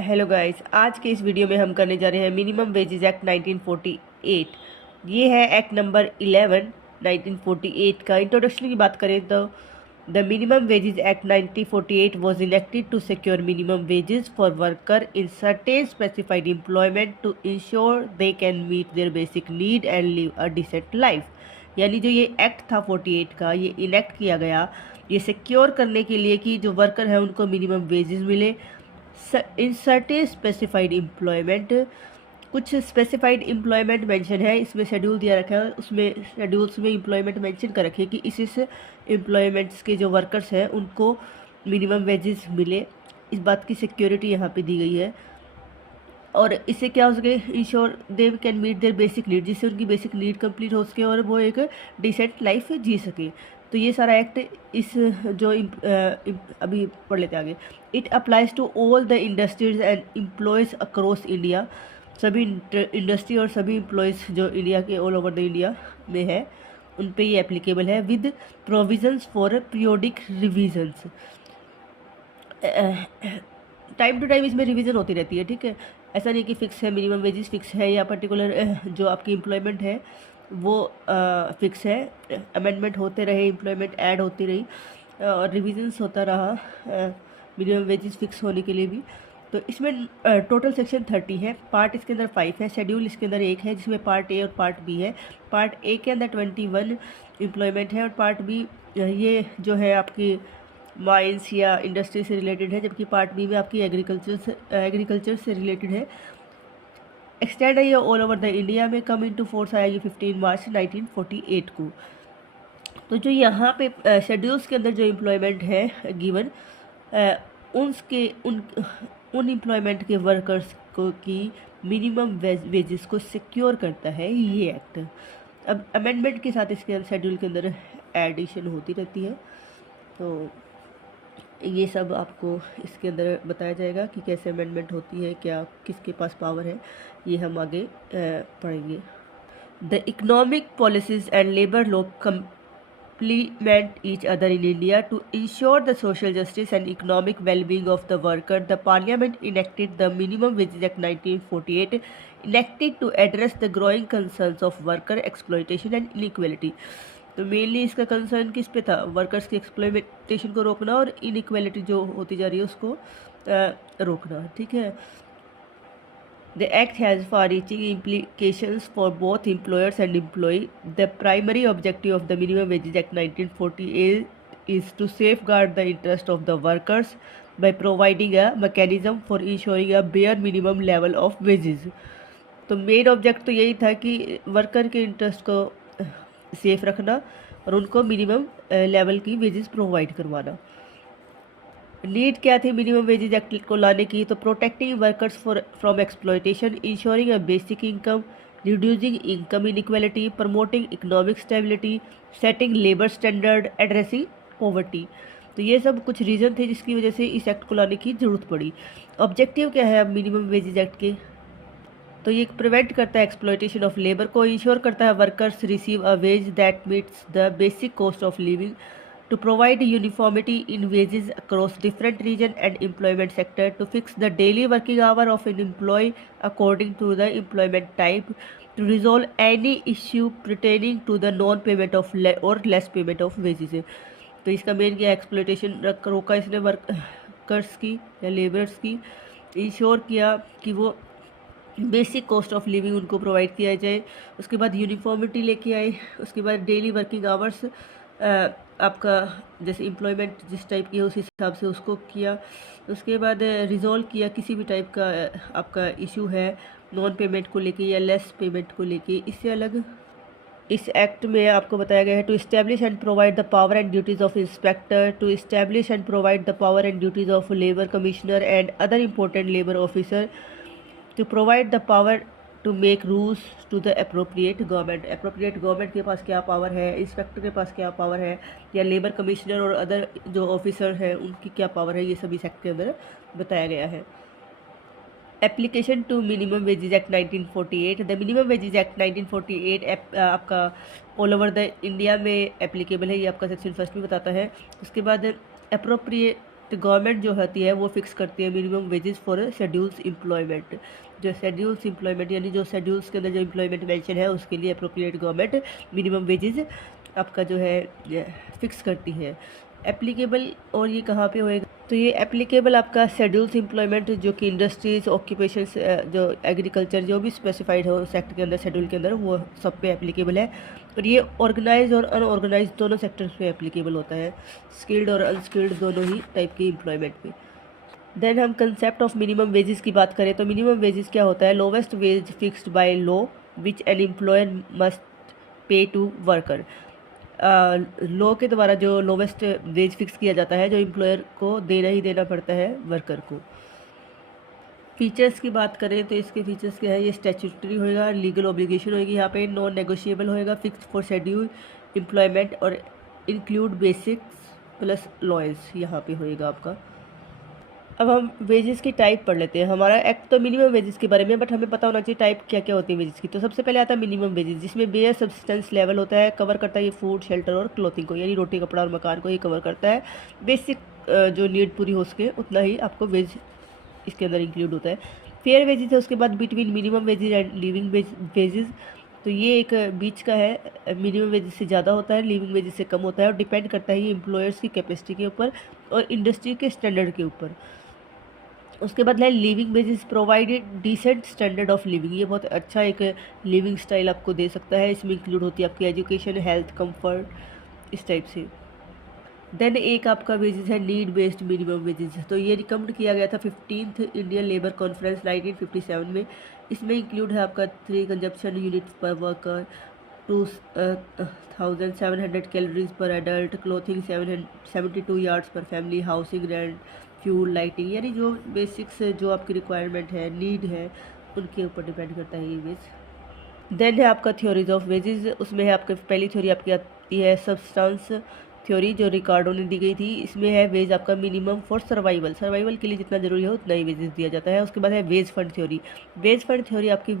Hello guys, आज के इस वीडियो में हम करने जा रहे हैं मिनिमम वेजेस एक्ट 1948। ये है एक्ट नंबर 11 1948 का। इंट्रोडक्शन की बात करें तो the minimum Wages Act 1948 was enacted to secure minimum wages for worker in certain specified employment to ensure they can meet their basic need and live a decent life. यानी जो ये act था 48 का, ये इनेक्ट किया गया ये secure करने के लिए कि जो वर्कर है उनको मिनिमम वेजेस मिले इन सर्टेन स्पेसिफाइड एम्प्लॉयमेंट। कुछ स्पेसिफाइड एम्प्लॉयमेंट मेंशन है, इसमें शेड्यूल दिया रखा है, उसमें शेड्यूल्स में एम्प्लॉयमेंट मेंशन कर रखे कि इस एम्प्लॉयमेंट्स के जो वर्कर्स हैं उनको मिनिमम वेजेस मिले। इस बात की सिक्योरिटी यहाँ पे दी गई है और इससे क्या हो सके, ensure they can meet their basic need, जिससे उनकी बेसिक नीड कंप्लीट हो सके और वो एक डिसेंट लाइफ जी सके। तो ये सारा एक्ट इस जो अभी पढ़ लेते हैं आगे। It applies to all the industries and employees across India. सभी इंडस्ट्री और सभी एम्प्लॉयज़ जो इंडिया के ऑल ओवर द इंडिया में है उन पे ये एप्लीकेबल है with provisions for periodic revisions. Time to time इसमें रिवीजन होती रहती है, ठीक है। ऐसा नहीं कि फ़िक्स है, मिनिमम वेजेस फ़िक्स है या पर्टिकुलर जो आपकी एम्प्लॉयमेंट है वो फ़िक्स है। अमेंडमेंट होते रहे, एम्प्लॉयमेंट ऐड होती रही और रिविजन्स होता रहा मिनिमम वेजेस फ़िक्स होने के लिए भी। तो इसमें टोटल सेक्शन 30 है, पार्ट इसके अंदर 5 है, शेड्यूल इसके अंदर 1 है जिसमें पार्ट ए और पार्ट बी है। पार्ट ए के अंदर 21 एम्प्लॉयमेंट है और पार्ट बी ये जो है आपकी माइंस या इंडस्ट्री से रिलेटेड है, जबकि पार्ट बी में आपकी एग्रीकल्चर से रिलेटेड है। एक्सटेंड है ये ऑल ओवर द इंडिया में। कम इनटू फोर्स आया ये 15 मार्च 1948 को। तो जो यहाँ पे शेड्यूल्स के अंदर जो एम्प्लॉयमेंट है गिवन उन एम्प्लॉयमेंट के वर्कर्स को की मिनिमम वेजेस को सिक्योर करता है ये एक्ट। अब अमेंडमेंट के साथ इसके शेड्यूल के अंदर एडिशन होती रहती है, तो ये सब आपको इसके अंदर बताया जाएगा कि कैसे अमेंडमेंट होती है, क्या किसके पास पावर है, ये हम आगे पढ़ेंगे। The economic policies and labour law complement each other in India to ensure the social justice and economic well-being of the worker. The Parliament enacted the Minimum Wages Act 1948, enacted to address the growing concerns of worker exploitation and inequality. तो mainly इसका concern किस पे था, workers की exploitation को रोकना और inequality जो होती जा रही है उसको रोकना, ठीक है। The act has far-reaching implications for both employers and employee. The primary objective of the Minimum Wages Act 1948 is to safeguard the interest of the workers by providing a mechanism for ensuring a bare minimum level of wages. तो main object तो यही था कि worker के interest को safe रखना और उनको मिनिमम लेवल की वेजेस प्रोवाइड करवाना। नीड क्या थी मिनिमम वेजेज एक्ट को लाने की, तो protecting workers from exploitation, ensuring a basic income, reducing income inequality, promoting economic stability, setting labour standard, addressing poverty. तो ये सब कुछ रीज़न थे जिसकी वजह से इस एक्ट को लाने की ज़रूरत पड़ी। ऑब्जेक्टिव क्या है अब मिनिमम वेजेज एक्ट के, तो ये प्रिवेंट करता है एक्सप्लॉयटेशन ऑफ लेबर को, इंश्योर करता है workers receive a ways that meets the basic cost of living, to provide uniformity in wages across different region and employment sector, to fix the daily working hour of an employee according to the employment type, to resolve any issue pertaining to the non-payment of or less payment of wages। तो इसका main क्या, exploitation रोका इसने workers की या labours की, ensure किया कि वो बेसिक कॉस्ट ऑफ लिविंग उनको प्रोवाइड किया जाए, उसके बाद यूनिफॉर्मिटी लेके आए, उसके बाद डेली वर्किंग आवर्स आपका जैसे एम्प्लॉयमेंट जिस टाइप की है उस हिसाब से उसको किया, उसके बाद रिजॉल्व किया किसी भी टाइप का आपका इशू है नॉन पेमेंट को लेके या लेस पेमेंट को लेके। इससे अलग इस एक्ट में आपको बताया गया है to establish and provide the power and duties of inspector, to establish and provide the power and duties of labour commissioner and other important labour officer, to provide the power to make rules to the appropriate government. Appropriate government के पास क्या power है, inspector के पास क्या power है, या labour commissioner और अदर जो ऑफिसर हैं उनकी क्या पावर है, ये सभी सेक्ट के अंदर बताया गया है। Application to Minimum Wages Act 1948। The Minimum Wages Act 1948 आपका ऑल ओवर द इंडिया में एप्लीकेबल है, ये आपका सेक्शन फर्स्ट में बताता है। उसके बाद तो गवर्नमेंट जो होती है वो फिक्स करती है minimum wages for schedules employment. जो शेड्यूल्स एम्प्लॉयमेंट यानी जो शेड्यूल्स के अंदर जो एम्प्लॉयमेंट मेंशन है उसके लिए अप्रोप्रिएट गवर्नमेंट मिनिमम वेजेस आपका जो है फिक्स करती है। एप्लीकेबल और ये कहाँ पे होएगा, तो ये एप्लीकेबल आपका शेड्यूल्स एम्प्लॉयमेंट जो कि इंडस्ट्रीज ऑक्यूपेशंस जो एग्रीकल्चर जो भी स्पेसिफाइड हो सेक्टर के अंदर शेड्यूल के अंदर वो सब पे एप्लीकेबल है। और ये ऑर्गेनाइज और अनऑर्गेनाइज दोनों सेक्टर्स पे एप्लीकेबल होता है, स्किल्ड और अनस्किल्ड दोनों ही टाइप की एम्प्लॉयमेंट पे। देन हम कंसेप्ट ऑफ मिनिमम वेजेस की बात करें तो मिनिमम वेजेस क्या होता है, lowest wage fixed by law which an employer must pay to worker. Law के द्वारा जो लोवेस्ट वेज फिक्स किया जाता है जो एम्प्लॉयर को देना ही देना पड़ता है वर्कर को। फीचर्स की बात करें तो इसके फीचर्स क्या है, ये स्टैट्यूटरी होएगा, लीगल ऑब्लिगेशन होएगी, यहाँ पे नॉन नेगोशिएबल होएगा, फिक्स फॉर शेड्यूल एम्प्लॉयमेंट और इंक्लूड बेसिक्स प्लस लॉयल्स यहाँ पे होएगा आपका। अब हम वेजेस की टाइप पढ़ लेते हैं। हमारा एक्ट तो मिनिमम वेजेस के बारे में, बट हमें पता होना चाहिए टाइप क्या क्या होती है वेजेस की। तो सबसे पहले आता है मिनिमम वेजेस, जिसमें बेयर सब्सटेंस लेवल होता है, कवर करता है ये फूड शेल्टर और क्लोथिंग को, यानी रोटी कपड़ा और मकान को ये कवर करता है। बेसिक जो नीड पूरी हो सके उतना ही आपको वेज इसके अंदर इंक्लूड होता है। फेयर वेजेस है उसके बाद between minimum wages and living wages, तो ये एक बीच का है, मिनिमम वेजेस से ज़्यादा होता है, लिविंग वेजेस से कम होता है और डिपेंड करता है ये एम्प्लॉयर्स की कैपेसिटी के ऊपर और इंडस्ट्री के स्टैंडर्ड के ऊपर। उसके बाद है living wages provided decent standard of living, ये बहुत अच्छा एक लिविंग स्टाइल आपको दे सकता है, इसमें इंक्लूड होती है आपकी एजुकेशन, हेल्थ, कंफर्ट, इस टाइप से। देन एक आपका वेजेस है नीड बेस्ड मिनिमम वेजेस, तो ये रिकमेंड किया गया था 15th इंडियन लेबर कॉन्फ्रेंस 1957 में। इसमें इंक्लूड है आपका 3 consumption units per worker, 2700 calories per adult, clothing 772 yards per family, housing, rent, fuel, lighting, यानी जो बेसिक्स जो आपकी रिक्वायरमेंट है, नीड है, उनके ऊपर डिपेंड करता है ये वेज। देन है आपका थ्योरीज ऑफ वेजेस, उसमें है आपकी पहली थ्योरी आपकी आती है सब्सटेंस थ्योरी जो रिकार्डो ने दी गई थी। इसमें है वेज आपका मिनिमम फॉर सर्वाइवल, सर्वाइवल के लिए जितना जरूरी हो उतना ही वेजेस दिया जाता है। उसके बाद है wage fund theory, wage fund theory आपकी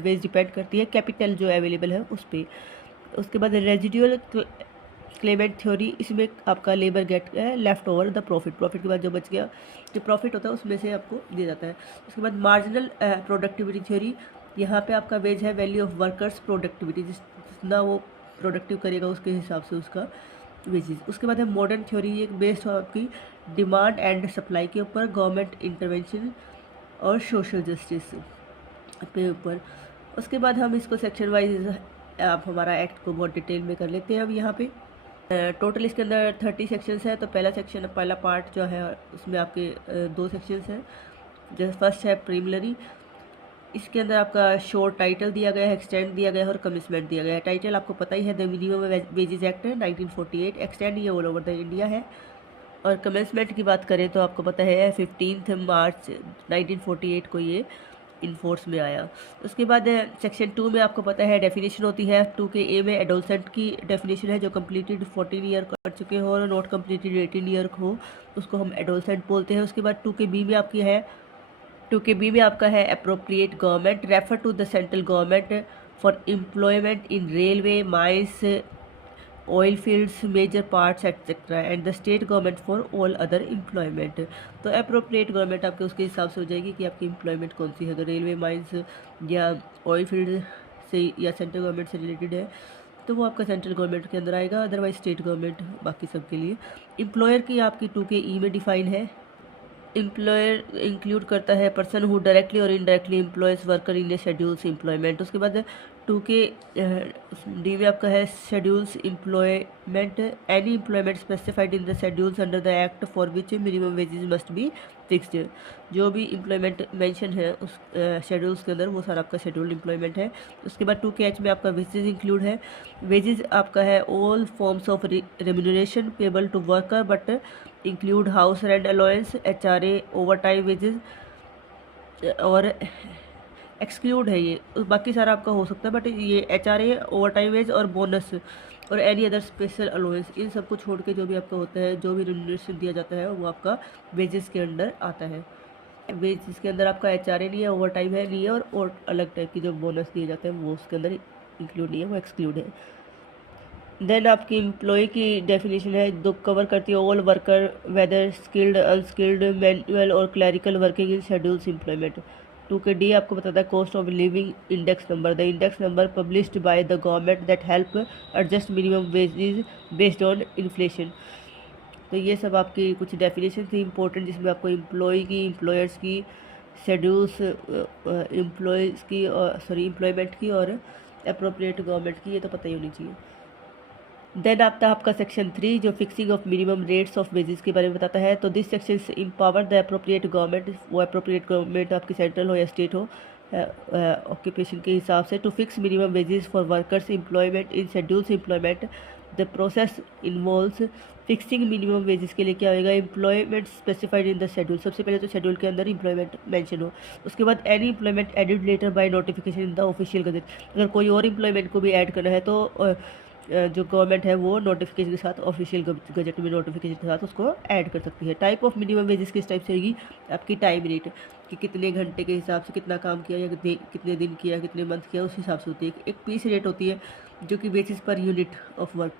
वेज डिपेंड करती है कैपिटल जो अवेलेबल है उस पर। उसके बाद रेजिडुअल क्लेमेंट थ्योरी, इसमें आपका labour gets left over the profit, profit के बाद जो बच गया जो प्रॉफिट होता है उसमें से आपको दिया जाता है। उसके बाद मार्जिनल प्रोडक्टिविटी थ्योरी, यहाँ पे आपका वेज है वैल्यू ऑफ वर्कर्स प्रोडक्टिविटी, जितना वो प्रोडक्टिव करेगा उसके हिसाब से उसका वेजेस। उसके बाद है मॉडर्न थ्योरी, ये बेस्ड है आपकी डिमांड एंड सप्लाई के ऊपर, गवर्नमेंट इंटरवेंशन और सोशल जस्टिस के ऊपर। उसके बाद हम इसको सेक्शन वाइज आप हमारा एक्ट को बहुत डिटेल में कर लेते हैं। अब यहाँ पे टोटल इसके अंदर 30 सेक्शंस है। तो पहला पार्ट जो है उसमें आपके 2 सेक्शंस हैं। जैसे फर्स्ट है प्रीलिमिनरी, इसके अंदर आपका शॉर्ट टाइटल दिया गया है, एक्सटेंड दिया गया है और कमिटमेंट दिया गया है। टाइटल आपको पता ही है, the minimum Wages Act 1948, extend ये ऑल ओवर द इंडिया है। और कमेंसमेंट की बात करें तो आपको पता है 15 मार्च 1948 को ये इन्फोर्स में आया। उसके बाद सेक्शन 2 में आपको पता है डेफिनेशन होती है। 2 के ए में एडोलसेंट की डेफिनेशन है, जो कम्प्लीटेड 14 ईयर कर चुके हो और नॉट कम्प्लीटेड 18 ईयर हो उसको हम एडोलसेंट बोलते हैं। उसके बाद 2 के बी में आपकी है 2 के बी में आपका है appropriate government refer to the central government for employment in railway, mines, oil fields, major parts etcetera and the state government for all other employment. तो अप्रोप्रिएट गवर्नमेंट आपके उसके हिसाब से हो जाएगी कि आपकी एम्प्लॉयमेंट कौन सी है। अगर रेलवे, माइंस या ऑयल फील्ड से या सेंट्रल गवर्नमेंट से रिलेटेड है तो वो आपका सेंट्रल गवर्नमेंट के अंदर आएगा, अदरवाइज स्टेट गवर्नमेंट बाकी सब के लिए। एम्प्लॉयर की आपकी 2 के ई में डिफाइन है। एम्प्लॉयर इंक्लूड करता है पर्सन हु डायरेक्टली और indirectly employees worker in A schedules employment. उसके बाद 2 के डी में आपका है schedules employment, any employment specified in the schedules under the act for which minimum wages must be fixed. जो भी एम्प्लॉयमेंट मेंशन है उस शेड्यूल्स के अंदर वो सारा आपका शेड्यूल्ड एम्प्लॉयमेंट है। उसके बाद 2 के एच में आपका वेजेस इंक्लूड है। वेजेस आपका है all forms of remuneration payable to worker but include house rent allowance, HRA, overtime wages और एक्सक्लूड है ये, बाकी सारा आपका हो सकता है बट ये HRA, ओवर टाइम वेज और बोनस और एनी अदर स्पेशल अलाउंस, इन सबको छोड़ के जो भी आपका होता है, जो भी रेम्यूनरेशन दिया जाता है वो आपका वेजेस के अंडर आता है। वेजेस के अंदर आपका HRA नहीं है, ओवर टाइम है नहीं है और अलग टाइप की जो बोनस दिए जाते हैं वो उसके अंदर इंक्लूड नहीं है, वो एक्सक्लूड है। देन आपकी एम्प्लॉय की डेफिनेशन है जो कवर करती है all worker whether skilled unskilled manual और clerical working in schedules employment. 2 के डी आपको बताता है cost of living index number, the index number published by the government that help adjust minimum wages based on inflation. तो ये सब आपकी कुछ डेफिनेशन थी इंपॉर्टेंट, जिसमें आपको एम्प्लॉय की, एम्प्लॉयर्स की, शेड्यूल्स एम्प्लॉयज़ की और एम्प्लॉयमेंट की और अप्रोप्रिएट गवर्नमेंट की, ये तो पता ही होनी चाहिए। देन आता है आपका सेक्शन 3 जो fixing of minimum rates of wages के बारे में बताता है। तो this section empower the appropriate government, वो अप्रोप्रिएट गवर्नमेंट आपकी सेंट्रल हो या स्टेट हो ऑक्यूपेशन के हिसाब से, to fix minimum wages for workers employment in schedules employment. The process involves fixing minimum wages के लिए क्या होगा, employment specified in the schedule. सबसे पहले तो शेड्यूल के अंदर एम्प्लॉयमेंट मेंशन हो, उसके बाद any employment added later by notification in the official gazette. अगर कोई और एम्प्लॉयमेंट को भी ऐड करना है तो जो गवर्नमेंट है वो नोटिफिकेशन के साथ, ऑफिशियल गजट में नोटिफिकेशन के साथ उसको ऐड कर सकती है। टाइप ऑफ मिनिमम वेजेस किस टाइप से होगी, आपकी टाइम रेट कि कितने घंटे के हिसाब से कितना काम किया या कितने दिन किया, कितने मंथ किया, उस हिसाब से होती है। एक पीस रेट होती है जो कि बेसिस पर यूनिट ऑफ वर्क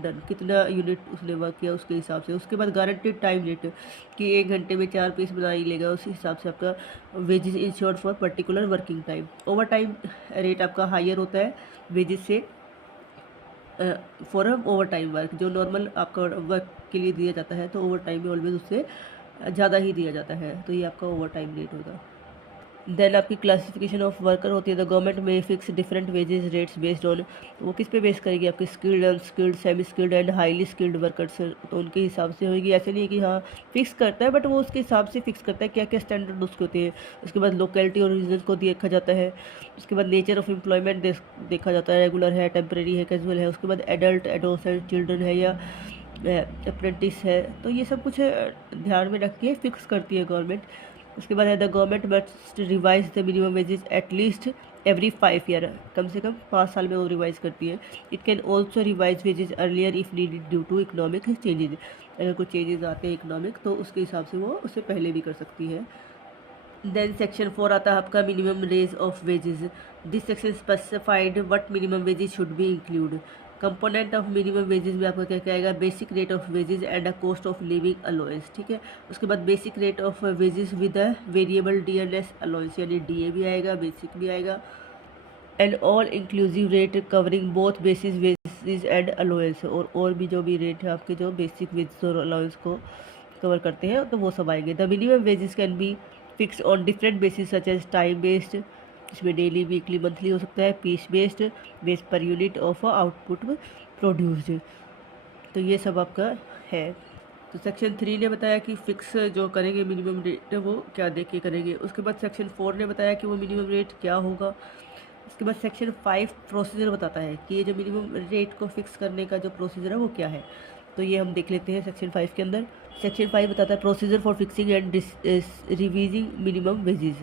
डन, कितना यूनिट उसने वर्क किया उसके हिसाब से। उसके बाद गारंटेड टाइम रेट कि 1 घंटे में 4 पीस बना ही लेगा, उस हिसाब से आपका wages insured for particular working time. Over time rate आपका हायर होता है वेजेस से फॉर ओवर टाइम वर्क, जो नॉर्मल आपका वर्क के लिए दिया जाता है तो ओवर टाइम में ऑलवेज उससे ज़्यादा ही दिया जाता है, तो ये आपका ओवर टाइम रेट होगा। देन आपकी क्लासिफिकेशन ऑफ वर्कर होती है। द गवर्नमेंट में fix different wages rates based on, वो किस पे बेस करेगी, आपके skilled unskilled semi skilled and highly skilled workers, तो उनके हिसाब से होगी। ऐसे नहीं है कि हाँ फिक्स करता है, बट वो उसके हिसाब से फिक्स करता है क्या क्या स्टैंडर्ड उसके होते हैं। उसके बाद लोकेलिटी और रीजन को देखा जाता है। उसके बाद नेचर ऑफ एम्प्लॉयमेंट देखा जाता है, रेगुलर है, टेम्प्रेरी है, कैजुअल है। उसके बाद एडल्ट एडोसेंट चिल्ड्रन है या अप्रेंटिस है, तो ये सब कुछ ध्यान में रख के फिक्स करती है गवर्नमेंट। उसके बाद है the government must revise the minimum wages at least every 5 year, कम से कम 5 साल में वो रिवाइज करती है। It can also revise wages earlier if needed due to economic changes, अगर कुछ चेंजेस आते हैं इकोनॉमिक तो उसके हिसाब से वो उससे पहले भी कर सकती है। देन सेक्शन 4 आता है आपका minimum rates of wages. This section specified what minimum wages should be include. Component of minimum wages में आपका क्या क्या आएगा, basic rate of wages and a cost of living allowance, ठीक है। उसके बाद basic rate of wages with a variable dearness allowance, यानी डीए भी आएगा, बेसिक भी आएगा, and all inclusive rate covering both basis wages and allowance, और भी जो भी रेट है आपके जो बेसिक वेजेस और अलाउंस को कवर करते हैं तो वो सब आएंगे। The minimum wages can be fix on different basis such as time based, इसमें डेली वीकली मंथली हो सकता है, पीस बेस्ड, बेस पर यूनिट ऑफ आउटपुट प्रोड्यूस्ड, तो ये सब आपका है। तो सेक्शन 3 ने बताया कि फिक्स जो करेंगे मिनिमम रेट वो क्या देख के करेंगे। उसके बाद सेक्शन 4 ने बताया कि वो मिनिमम रेट क्या होगा। उसके बाद सेक्शन 5 प्रोसीजर बताता है कि ये जो मिनिमम रेट को फिक्स करने का जो प्रोसीजर है वो क्या है, तो ये हम देख लेते हैं सेक्शन 5 के अंदर। सेक्शन 5 बताता है procedure for fixing and revising minimum wages.